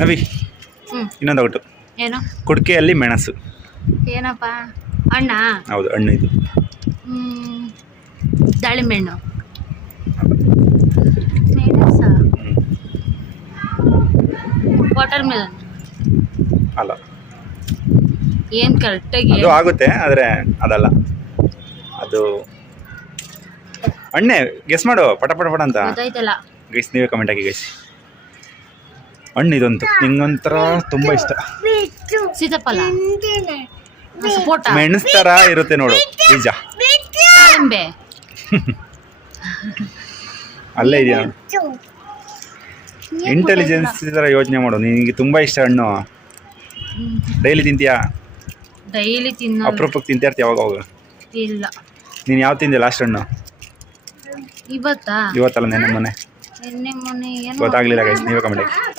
ನವಿ ಇನ್ನೊಂದು ಔಟು. ಏನು ಕುಡಿಕೆಯಲ್ಲಿ ಮೆಣಸು. ಏನಪ್ಪ ಹಣ್ಣ? ಹೌದು ಹಣ್ಣು ಇದು. ದಾಳಿಂಬೆ ಹಣ್ಣು. ಮೆಣಸ. ವಾಟರ್ ಮೆಲನ್ ಅಲ್ಲ. ಏನು ಕರೆಕ್ಟಾಗಿ ಅದು ಆಗುತ್ತೆ ಆದರೆ ಅದಲ್ಲ. ಅದು ಹಣ್ಣೆ. ಗೆಸ್ ಮಾಡು ಪಟ ಪಟ ಪಟ ಅಂತ. ಗೊತ್ತಾಯ್ತಲ್ಲ. ಗೈಸ್ ನೀವೇ ಕಮೆಂಟ್ ಹಾಕಿ ಗೈಸ್. ಹಣ್ಣು ಇದೊಂದು ನಿಂಗೊಂಥರ ತುಂಬ ಇಷ್ಟ. ಸೀತಾಫಲ. ಸಪೋಟ. ಮೆಣಸು ಥರ ಇರುತ್ತೆ ನೋಡು ಬೀಜ. ದಾಳಿಂಬೆ. ಅಲ್ಲೇ ಇದೆಯಾ. ಇಂಟೆಲಿಜೆನ್ಸ್ ಥರ ಯೋಚನೆ ಮಾಡು. ನಿನಗೆ ತುಂಬ ಇಷ್ಟ ಹಣ್ಣು. ಡೈಲಿ ತಿಂತೀಯಾ? ಡೈಲಿ ತಿನ್ನೋ. ಅಪರೂಪಕ್ಕೆ ತಿಂತಾ ಇರ್ತೀಯ ಯಾವಾಗ ಅವಾಗ? ಇಲ್ಲ. ನೀನು ಯಾವ ತಿಂದೆ ಲಾಸ್ಟ್ ಹಣ್ಣು? ಇವತ್ತಲ್ಲ ನೆನ್ನೆ ಮೊನ್ನೆ ಮೊನ್ನೆ ಏನು ಗೊತ್ತಾಗಲಿಲ್ಲ ಗೈಸ್ ನೀವೇ ಕಮೆಂಟ್ ಹಾಕಿ.